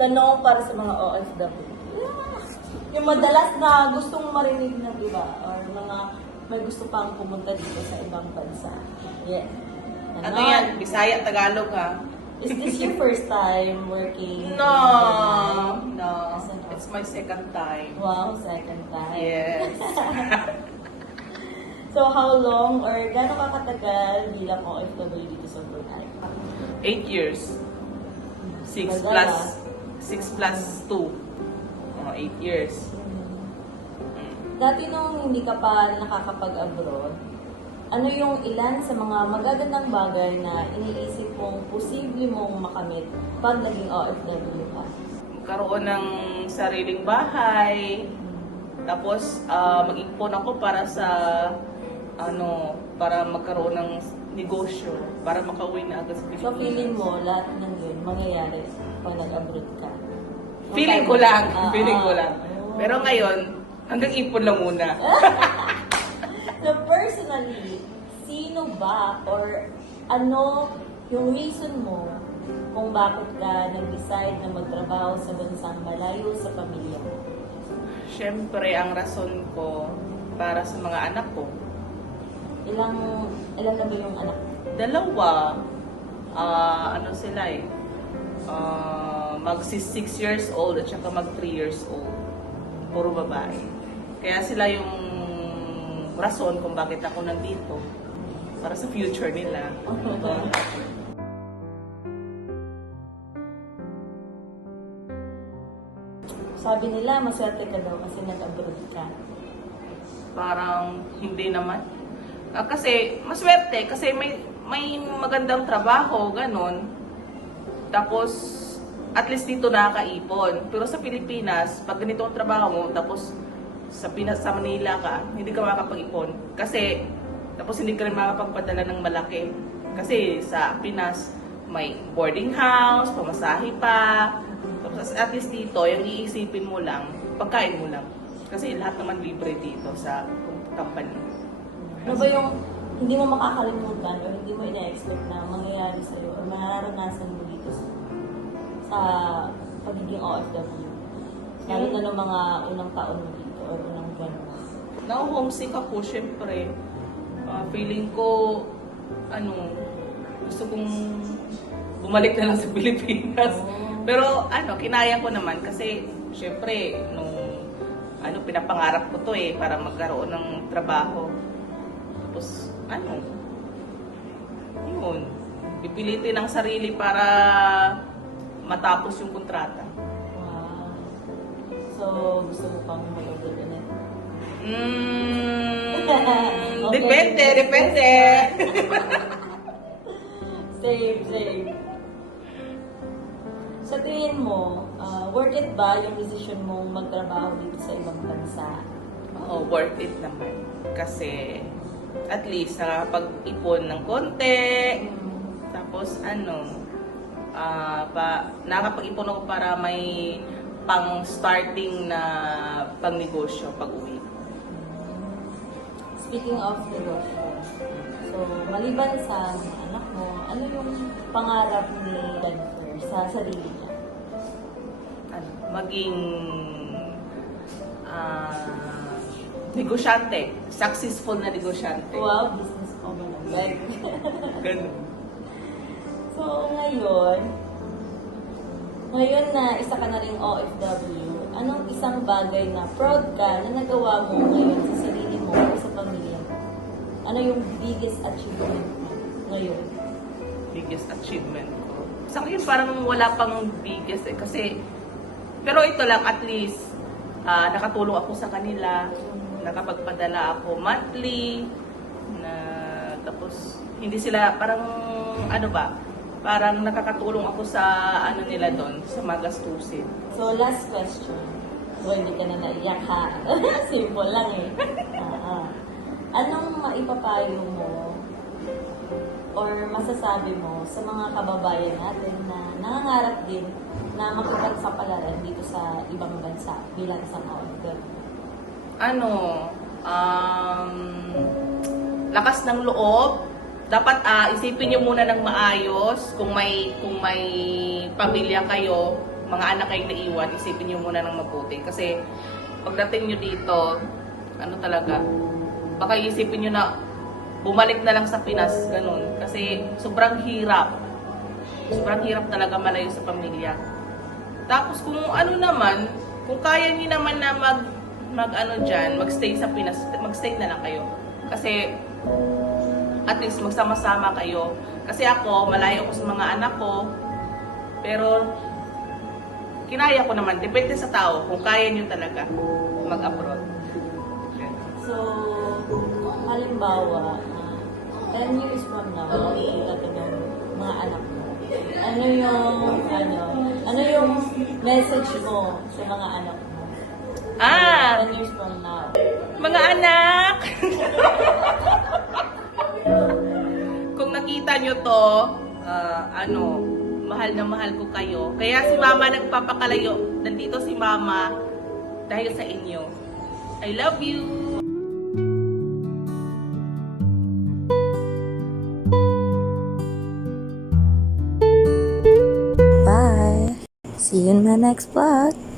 Tanong para sa mga OFW. Yung madalas na gustong marinig ng iba or mga may gusto pang pumunta dito sa ibang bansa. Yes. Ano yan? Bisaya, Tagalog ha? Is this your first time working? No. in No. As an It's my second time. Wow, second time. Yes. So how long or gaano ka katagal bilang OFW dito sa Brunei? 8 years. 6 Madalas. plus 2. 8 years. Dati nung hindi ka pa nakakapag-abroad, ano yung ilan sa mga magagandang bagay na iniisip mong posible mong makamit pag naging OFW ka? Magkaroon ng sariling bahay. Tapos, mag-ipon ako para sa, para magkaroon ng negosyo. Para makauwi na agad sa Pilipinas. So feeling mo lahat ng yun mangyayari pag nag-abroad ka? Feeling ko lang. Ah, Feeling ko ah. lang. Pero ngayon, hanggang ipon lang muna. So personally, sino ba or ano yung reason mo kung bakit ka nag-decide na magtrabaho sa bansang malayo sa pamilya mo? Siyempre, ang rason ko para sa mga anak ko. Ilang na ba yung anak mo? 2. Ano sila eh? Mag 6 years old at saka mag 3 years old. Puro babae. Kaya sila yung rason kung bakit ako nandito. Para sa future nila. Sabi nila, maswerte ka daw kasi nag-abroad ka. Parang hindi naman. Kasi maswerte kasi may magandang trabaho, ganun. Tapos at least dito nakakaipon. Pero sa Pilipinas, pag ganito ang trabaho mo, tapos sa Manila ka, hindi ka makakapag-ipon. Kasi tapos hindi ka rin makakapagpadala ng malaki. Kasi sa Pinas, may boarding house, pamasahe pa. Tapos at least dito, yung iisipin mo lang, pagkain mo lang. Kasi lahat naman libre dito sa company. Ano ba yung hindi mo makakalimutan o hindi mo ina-expect na mangyayari sa'yo o mararanasan mo dito sa pagiging OFW? Lalo na ng mga unang taon mo dito o unang buwan mo. Na-homesick ako, syempre. Feeling ko, gusto kong bumalik na lang sa Pilipinas. Pero, kinaya ko naman kasi, syempre, pinapangarap ko to para magkaroon ng trabaho. Tapos, yun, pipilitin ang sarili para matapos yung kontrata. Wow. So, gusto mo pang mag-abroad ulit? Okay. Depende. Same. Sa tingin mo, worth it ba yung decision mong magtrabaho dito sa ibang bansa? Oo, worth it naman. Kasi, at least, nakapag-ipon ng konti. Tapos, nakapag-ipon ako para may pang-starting na pang-negosyo pag-uwi. Speaking of negosyo, so, maliban sa mga anak mo, ano yung pangarap ni Jennifer sa sarili niya? Maging negosyante. Successful na negosyante. Wow, business woman. Like, Ganun. so, ngayon na isa ka na ring OFW, anong isang bagay na proud ka na nagawa mo ngayon sa sarili mo o sa pamilya mo? Ano yung biggest achievement mo ngayon? Biggest achievement ko. Sa akin parang wala pang biggest kasi pero ito lang at least nakatulong ako sa kanila, nakapagpadala ako monthly tapos hindi sila parang parang nakakatulong ako sa nila doon sa mga gastusin. So, last question. So, hindi ka na naiyak ha? Simple lang eh. Anong maipapayo mo or masasabi mo sa mga kababayan natin na nangangarap din na makipagsapalaran dito sa ibang bansa bilang isang OFW? Lakas ng loob, dapat isipin niyo muna ng maayos kung may pamilya kayo, mga anak kayong naiwan, isipin niyo muna ng mabuti kasi pagdating niyo dito, ano talaga, baka isipin niyo na bumalik na lang sa Pinas, ganun. Kasi sobrang hirap. Sobrang hirap talaga malayo sa pamilya. Tapos kung ano naman, kung kaya niyo naman na magstay sa Pinas, magstay na lang kayo. Kasi at least magsama-sama kayo. Kasi ako, malayo ko sa mga anak ko. Pero kinaya ko naman, depende sa tao kung kaya niyo talaga mag-abroad. So, halimbawa, 10 years from now, makikita ka ng mga anak mo. Ano yung message mo sa mga anak mo? 10 years from now. Mga anak! Kung nakita nyo to, mahal na mahal ko kayo. Kaya si mama nagpapakalayo. Nandito si mama dahil sa inyo. I love you! Bye! See you in my next vlog!